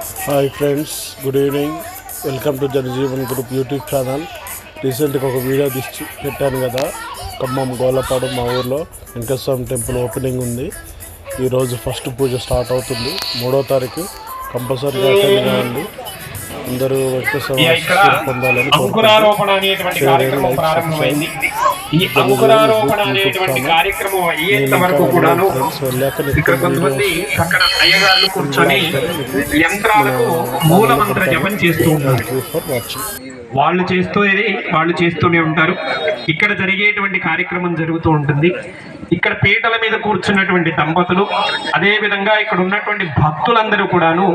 Hi friends, good evening. Welcome to Janajeevan group YouTube channel. రీసెంట్గా ఒక video తీసి పెట్టాను కదా, ఖమ్మం గోలపాడు మా ఊర్లో వెంకటస్వామి టెంపుల్ ఓపెనింగ్ ఉంది. ఈరోజు ఫస్ట్ పూజ స్టార్ట్ అవుతుంది. 3వ తారీఖు కంపల్సరీగా అటెండ్ కావండి. అందరూ వెంకటస్వామి పొందాలని అంకురారోపణ అనేటువంటి కార్యక్రమం ప్రారంభమైంది. ఈ అంకురారోపణ అనేటువంటి కార్యక్రమం అయ్యేంత వరకు కూడాను ఇక్కడ కొంతమంది అక్కడ అయ్యగారులు కూర్చొని యంత్రాలకు మూలమంత్ర జపం చేస్తూ ఉంటారు. వాళ్ళు చేస్తూనే ఉంటారు. ఇక్కడ జరిగేటువంటి కార్యక్రమం జరుగుతూ ఉంటుంది. ఇక్కడ పీటల మీద కూర్చున్నటువంటి దంపతులు, అదే విధంగా ఇక్కడ ఉన్నటువంటి భక్తులందరూ కూడాను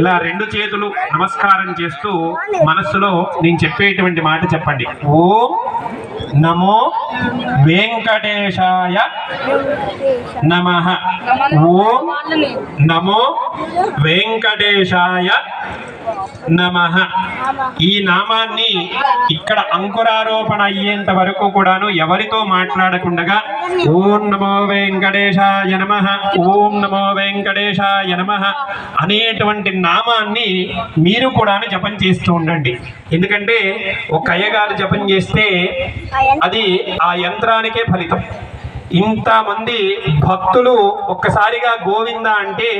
ఇలా 2 చేతులు నమస్కారం చేస్తూ మనస్సులో నేను చెప్పేటువంటి మాట చెప్పండి. ఓం నమో వెంకటేశాయ నమః. ఓం నమో వెంకటేశాయ నమః. ఈ నామాన్ని ఇక్కడ అంకురారోపణ అయ్యేంత వరకు కూడాను ఎవరితో మాట్లాడకుండా ఓం నమో వెంకటేశాయ నమః, ఓం నమో వెంకటేశాయ నమః అనేటువంటి నామాన్ని మీరు కూడాను జపం చేస్తూ ఉండండి. ఎందుకంటే ఒక అయ్యగారు జపం చేస్తే అది ఆ యంత్రానికే ఫలితం. ఇంతమంది భక్తులు ఒక్కసారిగా గోవింద అంటే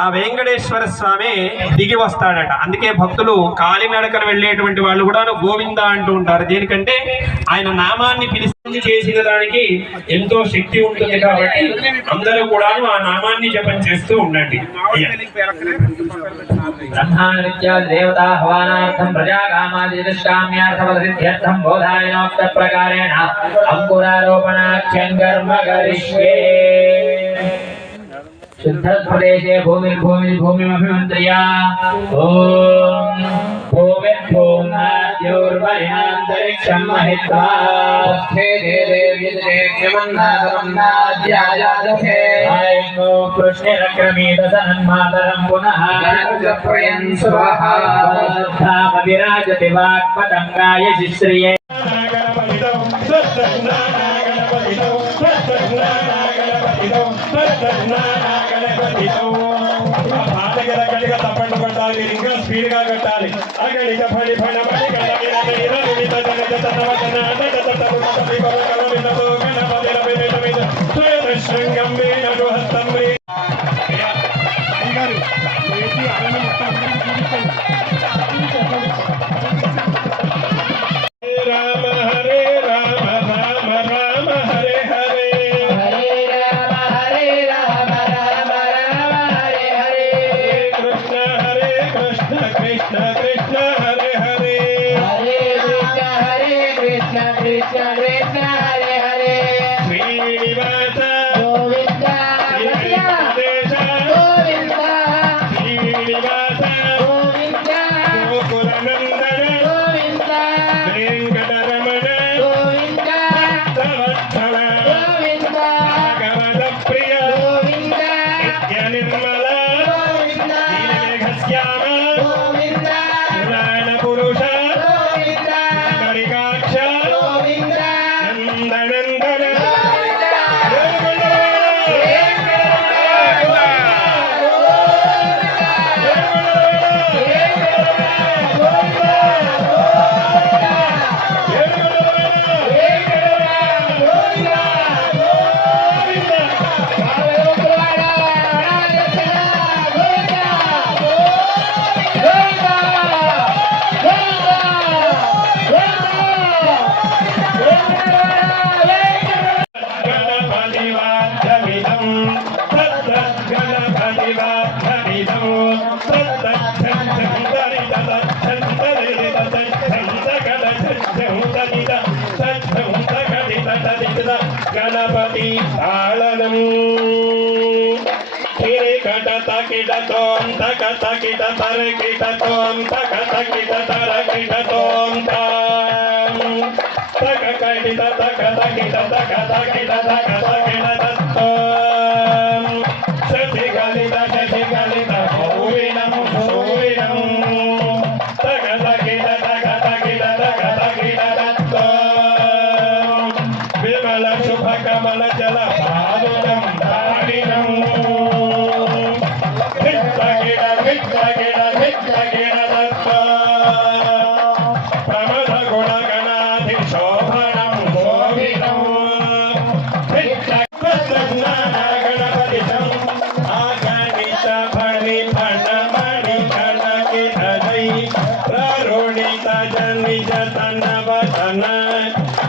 ఆ వెంకటేశ్వర స్వామి దిగి వస్తాడట. అందుకే భక్తులు కాలినడకన వెళ్ళేటువంటి వాళ్ళు కూడా గోవింద అంటూ ఉంటారు. దేనికంటే ఆయన నామాన్ని పిలిచి చేసిన దానికి ఎంతో శక్తి ఉంటుంది. కాబట్టి అందరూ కూడా ఆ నామాన్ని జపం చేస్తూ ఉండండి. దేవతాహ్వానార్థం ప్రజాకామాదిష్టామ్యార్థం బోధాయనోక్త ప్రకారేణ అంకురారోపణాఖ్యం కర్మ కరిష్యే. శుద్ధస్వదేశే భూమిమభిమంత్ర్య ఓం భూమిర్భూమ్నాద్యోర్వరిణాంతరిక్షం మహిత్వా కృష్ణరక్రమీదసన్మాతరం పునః విరాజతి వాక్పతంగాయ శిశ్రియే. తప్పండి పట్టాలి, ఇంకా స్పీడ్ గా కట్టాలి. అగణిత ఫలి ఫణమణి శృంగం రామ హరే రామ రామ రామ హరే హరే కృష్ణ కృష్ణ కృష్ణ హరే హరే శ్రీనివాస శ్రీనివాస గోకులనందన వెంకటరమణ సంవత్సర భగవత ప్రియ నిత్య నిర్మల నీలమేఘశ్యామ పురాణ పురుష కరికాక్ష నందనందన గణపతి తాళనం కిటతోం తక తకిట తరకిటతోం తక తకిట తరకిటతోం తక కకిట తక తకిట తక తకిట తక తకిట తత్తోం శశిగలిత శశిగలిత భూవినం సూరినం తక తకిట తక తకిట తక తకిట తత్తోం విమల శుభ కమల జల పాదునం దారినం విత్తగిడ విత్త धिक्किण धिक्किण दत्ता प्रमद गुणगणाधिशोभनं शोभितं गणपतितं आगणित फणि फणमणि गणकिधरै प्ररुणित जनिज तनवदन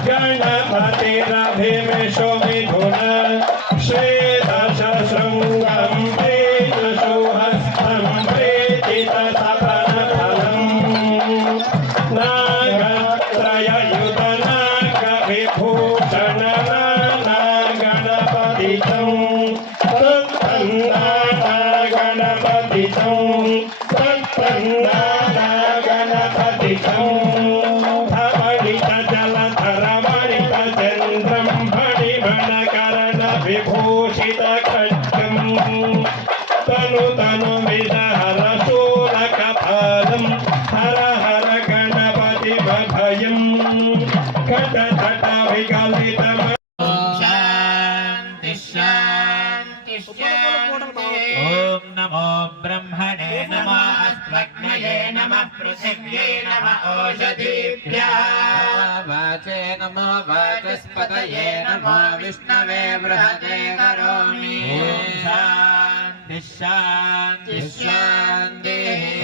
गणपतिरभिमिषो मिथुन श्वेतशृङ्गं प्रीतसुहस्तं प्रीतितसपनफलं नागत्रययुतनागविभूषण गणपतितं गणपतितं गणपतितं धवलित जलधर मणित चन्द्रं फणिमणकरण विभूषित खड्गं तनु तनु विदहर शूलकफलं हर हर गणपति भयं घट घट विगलित शांति शांति शांति। ओम नमो ब्रह्मणे नमः अस्मग्नये नमः पृथिव्यै नमः ओषधीभ्यः वाचे नमो वाचस्पतये नमो विष्णवे बृहते करोमि। ओम शांति शांति शांति।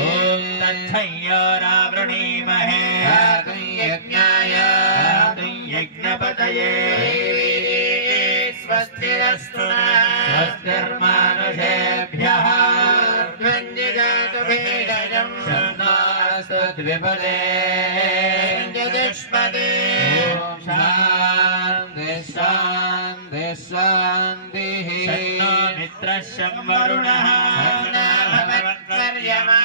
ओम तच्छयोरावृणीमहे यज्ञाय यज्ञपतये स्वस्तिरस्तु स्वस्तिर्मानुषेभ्यः द्वन्द्विजातु भेषजं शन्नास्तु द्विपदे चतुष्पदे। शान्ति शान्ति शान्तिः। शन्नो मित्रः शं वरुणः शन्नो भवत्वर्यमा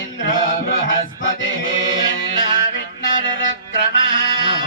इन्द्रो बृहस्पतिः विष्णुरुक्रमः।